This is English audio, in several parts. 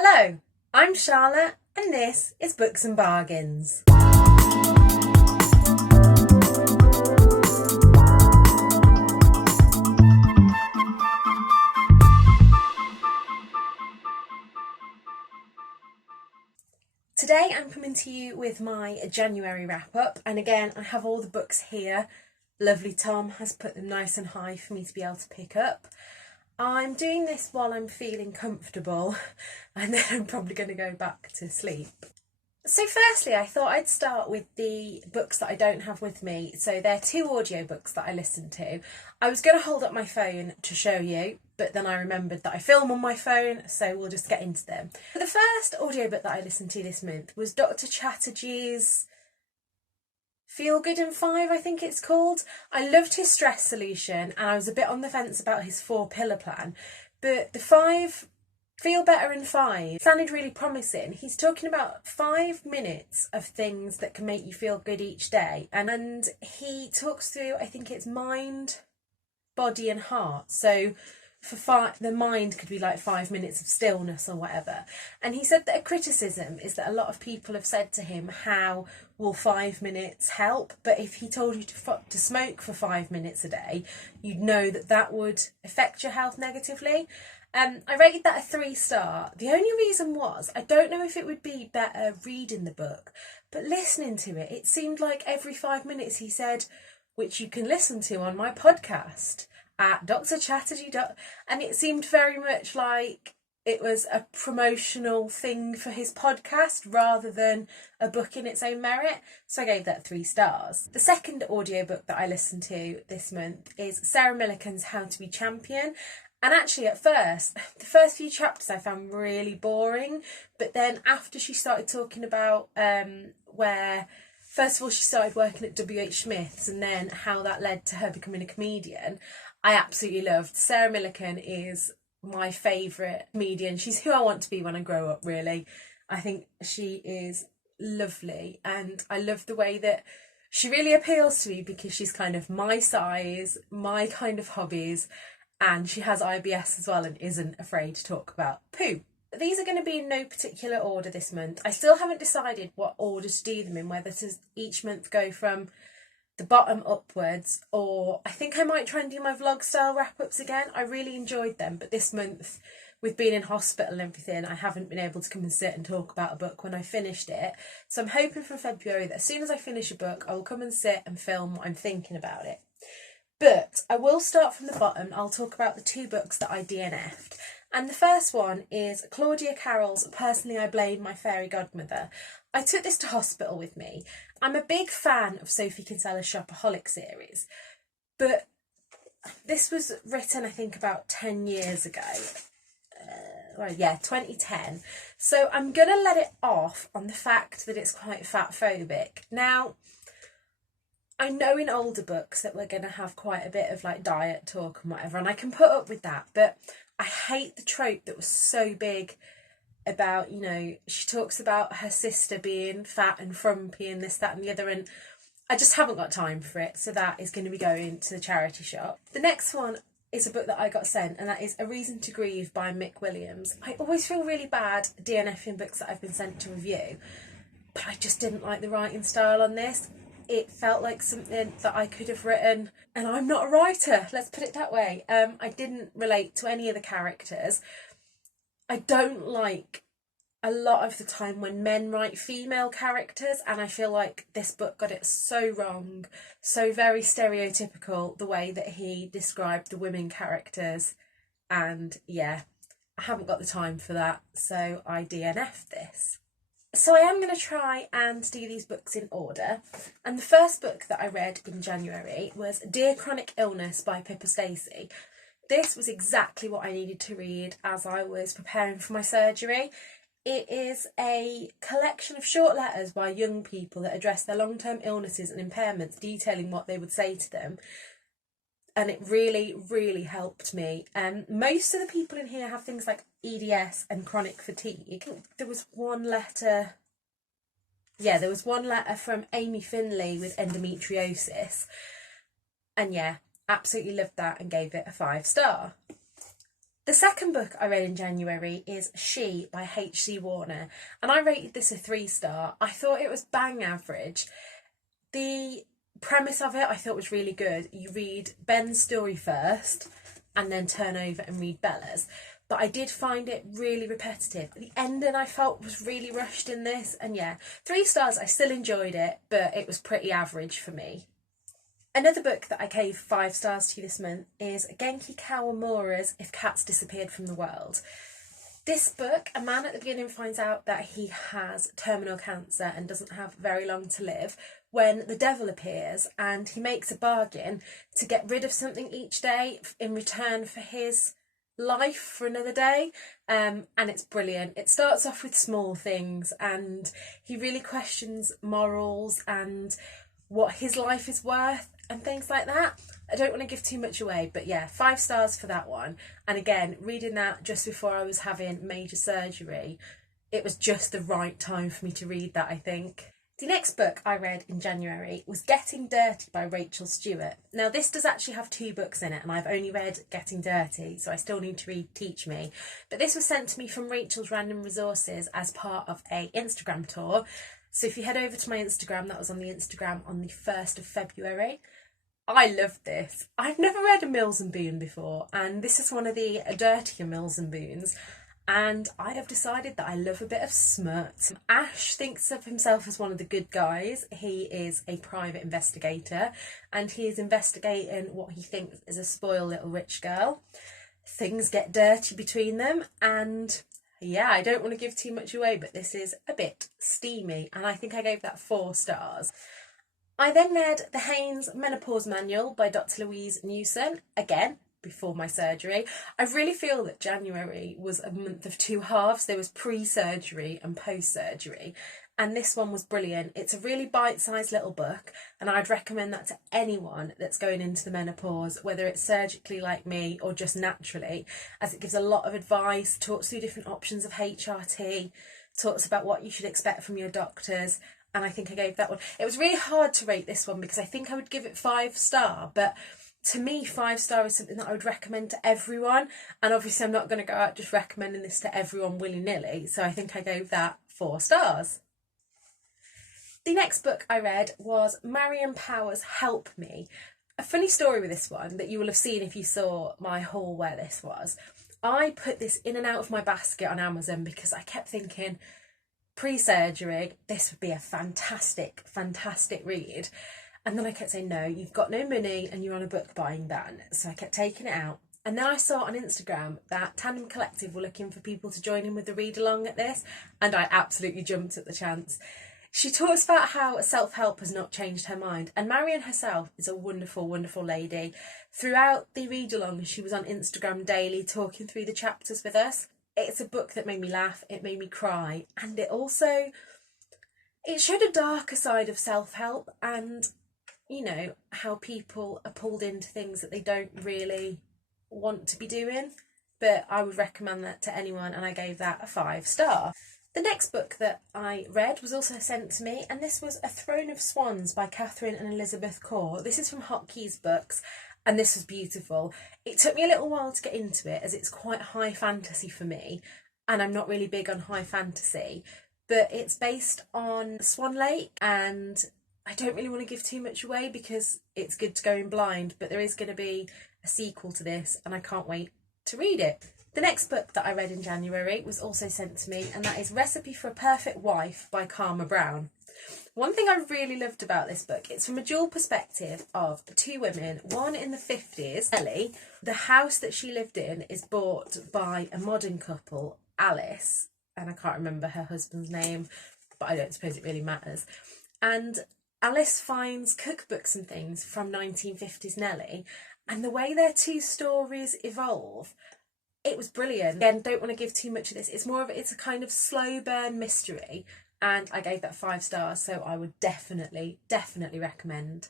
Hello, I'm Charlotte and this is Books and Bargains. Today I'm coming to you with my January wrap up, and again I have all the books here. Lovely Tom has put them nice and high for me to be able to pick up. I'm doing this while I'm feeling comfortable and then I'm probably going to go back to sleep. So firstly, I thought I'd start with the books that I don't have with me. So they're two audiobooks that I listened to. I was going to hold up my phone to show you, but then I remembered that I film on my phone, so we'll just get into them. The first audiobook that I listened to this month was Dr. Chatterjee's Feel Good in 5, I think it's called. I loved his stress solution and I was a bit on the fence about his 4-pillar plan, but the 5 Feel Better in 5 sounded really promising. He's talking about 5 minutes of things that can make you feel good each day, and he talks through, I think it's mind, body and heart. So for the mind could be like 5 minutes of stillness or whatever. And he said that a criticism is that a lot of people have said to him, how will 5 minutes help? But if he told you to smoke for 5 minutes a day, you'd know that that would affect your health negatively. I rated that a 3-star. The only reason was, I don't know if it would be better reading the book, but listening to it, it seemed like every 5 minutes he said, which you can listen to on my podcast at Dr. Chatterjee. And it seemed very much like it was a promotional thing for his podcast rather than a book in its own merit. So I gave that 3 stars. The second audiobook that I listened to this month is Sarah Millican's How to Be Champion. And actually at first, the first few chapters I found really boring. But then after she started talking about where, first of all, she started working at WH Smith's and then how that led to her becoming a comedian, I absolutely loved. Sarah Millican is my favourite comedian. She's who I want to be when I grow up, really. I think she is lovely and I love the way that she really appeals to me because she's kind of my size, my kind of hobbies, and she has IBS as well and isn't afraid to talk about poo. These are going to be in no particular order this month. I still haven't decided what order to do them in, whether to each month go from the bottom upwards, or I think I might try and do my vlog style wrap-ups again. I really enjoyed them, but this month with being in hospital and everything, I haven't been able to come and sit and talk about a book when I finished it. So I'm hoping for February that as soon as I finish a book, I will come and sit and film what I'm thinking about it. But I will start from the bottom. I'll talk about the 2 books that I DNF'd. And the first one is Claudia Carroll's Personally I Blame My Fairy Godmother. I took this to hospital with me. I'm a big fan of Sophie Kinsella's Shopaholic series, but this was written, I think, about 10 years ago. 2010. So I'm going to let it off on the fact that it's quite fat phobic. Now, I know in older books that we're going to have quite a bit of like diet talk and whatever, and I can put up with that, but I hate the trope that was so big about, you know, she talks about her sister being fat and frumpy and this, that and the other, and I just haven't got time for it, so that is going to be going to the charity shop. The next one is a book that I got sent, and that is A Reason to Grieve by Mick Williams. I always feel really bad DNFing books that I've been sent to review, but I just didn't like the writing style on this. It felt like something that I could have written, and I'm not a writer, let's put it that way. I didn't relate to any of the characters. I don't like a lot of the time when men write female characters, and I feel like this book got it so wrong, so very stereotypical the way that he described the women characters, and yeah, I haven't got the time for that, so I DNF'd this. So I am going to try and do these books in order, and the first book that I read in January was Dear Chronic Illness by Pippa Stacey. This was exactly what I needed to read as I was preparing for my surgery. It is a collection of short letters by young people that address their long-term illnesses and impairments, detailing what they would say to them. And it really, really helped me. Most of the people in here have things like EDS and chronic fatigue. There was one letter from Amy Finley with endometriosis. And yeah, absolutely loved that and gave it a 5-star. The second book I read in January is She by H.C. Warner, and I rated this a 3-star. I thought it was bang average. The premise of it I thought was really good. You read Ben's story first and then turn over and read Bella's. But I did find it really repetitive. The ending I felt was really rushed in this, and yeah, 3 stars, I still enjoyed it, but it was pretty average for me. Another book that I gave 5 stars to this month is Genki Kawamura's If Katz Disappeared from the World. This book, a man at the beginning finds out that he has terminal cancer and doesn't have very long to live when the devil appears, and he makes a bargain to get rid of something each day in return for his life for another day, and it's brilliant. It starts off with small things and he really questions morals and what his life is worth and things like that. I don't want to give too much away, but yeah, 5 stars for that one. And again, reading that just before I was having major surgery, it was just the right time for me to read that, I think. The next book I read in January was Getting Dirty by Rachel Stewart. Now, this does actually have 2 books in it, and I've only read Getting Dirty, so I still need to read Teach Me. But this was sent to me from Rachel's Random Resources as part of a Instagram tour. So if you head over to my Instagram, that was on the Instagram on the 1st of February. I loved this. I've never read a Mills and Boon before, and this is one of the dirtier Mills and Boons. And I have decided that I love a bit of smut. Ash thinks of himself as one of the good guys. He is a private investigator and he is investigating what he thinks is a spoiled little rich girl. Things get dirty between them, and yeah, I don't want to give too much away, but this is a bit steamy, and I think I gave that 4 stars. I then read The Haynes Menopause Manual by Dr. Louise Newson, again, before my surgery. I really feel that January was a month of 2 halves. There was pre-surgery and post-surgery, and this one was brilliant. It's a really bite-sized little book, and I'd recommend that to anyone that's going into the menopause, whether it's surgically like me or just naturally, as it gives a lot of advice, talks through different options of HRT, talks about what you should expect from your doctors, and I think I gave that one. It was really hard to rate this one because I think I would give it 5 star, but to me, 5 star is something that I would recommend to everyone, and obviously I'm not going to go out just recommending this to everyone willy-nilly, so I think I gave that 4 stars. The next book I read was Marion Powers' Help Me. A funny story with this one that you will have seen if you saw my haul where this was. I put this in and out of my basket on Amazon because I kept thinking, pre-surgery, this would be a fantastic, fantastic read. And then I kept saying, no, you've got no money and you're on a book buying ban. So I kept taking it out. And then I saw on Instagram that Tandem Collective were looking for people to join in with the read-along at this, and I absolutely jumped at the chance. She talks about how self-help has not changed her mind, and Marion herself is a wonderful, wonderful lady. Throughout the read-along, she was on Instagram daily talking through the chapters with us. It's a book that made me laugh, it made me cry, and it showed a darker side of self-help and, you know, how people are pulled into things that they don't really want to be doing. But I would recommend that to anyone, and I gave that a 5 star. The next book that I read was also sent to me, and this was A Throne of Swans by Catherine and Elizabeth Core. This is from Hotkeys Books, and this was beautiful. It took me a little while to get into it as it's quite high fantasy for me, and I'm not really big on high fantasy, but it's based on Swan Lake, and I don't really want to give too much away because it's good to go in blind, but there is going to be a sequel to this, and I can't wait to read it. The next book that I read in January was also sent to me, and that is Recipe for a Perfect Wife by Karma Brown. One thing I really loved about this book, it's from a dual perspective of 2 women, one in the 50s, Ellie. The house that she lived in is bought by a modern couple, Alice, and I can't remember her husband's name, but I don't suppose it really matters. And Alice finds cookbooks and things from 1950s Nellie, and the way their 2 stories evolve, it was brilliant. Again, don't want to give too much of this. It's a kind of slow burn mystery, and I gave that 5 stars, so I would definitely recommend.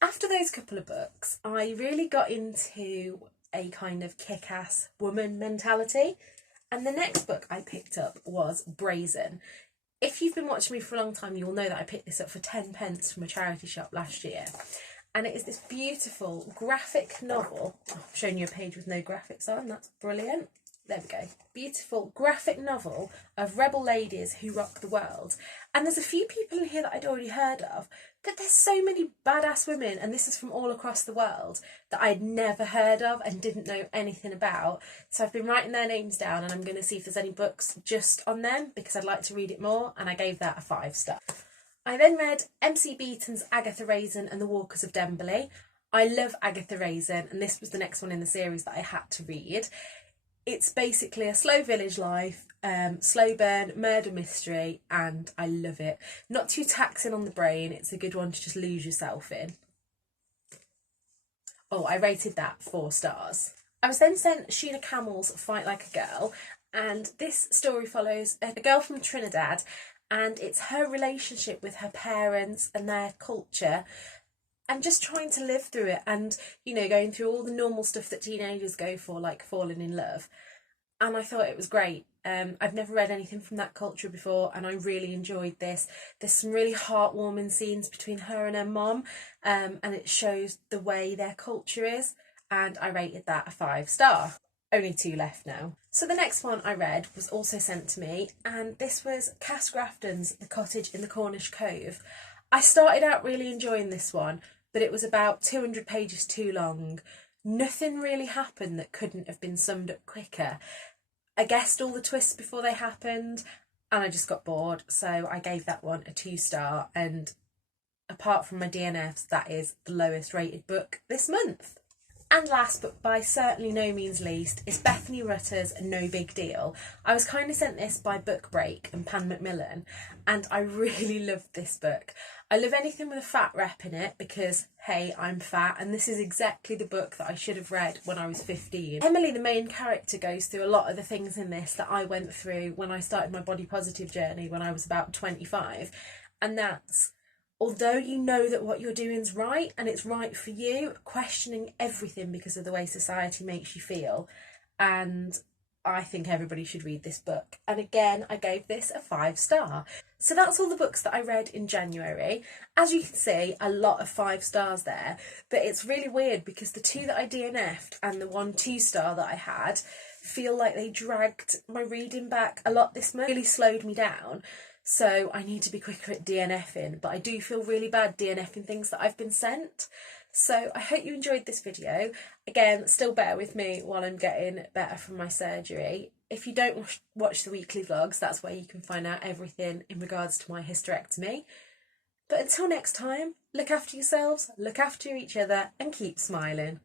After those couple of books, I really got into a kind of kick-ass woman mentality, and the next book I picked up was Brazen. If you've been watching me for a long time, you'll know that I picked this up for 10 pence from a charity shop last year. And it is this beautiful graphic novel. Oh, I'm showing you a page with no graphics on, that's brilliant. there we go, beautiful graphic novel of rebel ladies who rock the world. And there's a few people in here that I'd already heard of, but there's so many badass women, and this is from all across the world, that I'd never heard of and didn't know anything about. So I've been writing their names down, and I'm going to see if there's any books just on them, because I'd like to read it more, and I gave that a 5 star. I then read MC Beaton's Agatha Raisin and the Walkers of Dembele. I love Agatha Raisin, and this was the next one in the series that I had to read. It's basically a slow village life, slow burn, murder mystery, and I love it. Not too taxing on the brain, it's a good one to just lose yourself in. Oh, I rated that 4 stars. I was then sent Sheila Camels' Fight Like a Girl, and this story follows a girl from Trinidad, and it's her relationship with her parents and their culture, and just trying to live through it, and, you know, going through all the normal stuff that teenagers go for, like falling in love. And I thought it was great. I've never read anything from that culture before, and I really enjoyed this. There's some really heartwarming scenes between her and her mom, and it shows the way their culture is, and I rated that a 5 star. Only 2 left now. So the next one I read was also sent to me, and this was Cass Grafton's The Cottage in the Cornish Cove. I started out really enjoying this one, but it was about 200 pages too long. Nothing really happened that couldn't have been summed up quicker. I guessed all the twists before they happened, and I just got bored, so I gave that one a 2 star, and apart from my DNFs, that is the lowest rated book this month. And last but by certainly no means least is Bethany Rutter's No Big Deal. I was kindly sent this by Book Break and Pan Macmillan, and I really loved this book. I love anything with a fat rep in it because, hey, I'm fat, and this is exactly the book that I should have read when I was 15. Emily, the main character, goes through a lot of the things in this that I went through when I started my body positive journey when I was about 25, and that's, although you know that what you're doing is right and it's right for you, questioning everything because of the way society makes you feel. And I think everybody should read this book. And again, I gave this a 5 star. So that's all the books that I read in January. As you can see, a lot of 5 stars there, but it's really weird because the 2 that I DNF'd and the 1 2-star that I had feel like they dragged my reading back a lot this month. Really slowed me down. So I need to be quicker at DNFing, but I do feel really bad DNFing things that I've been sent. So I hope you enjoyed this video. Again, still bear with me while I'm getting better from my surgery. If you don't watch the weekly vlogs, that's where you can find out everything in regards to my hysterectomy. But until next time, look after yourselves, look after each other, and keep smiling.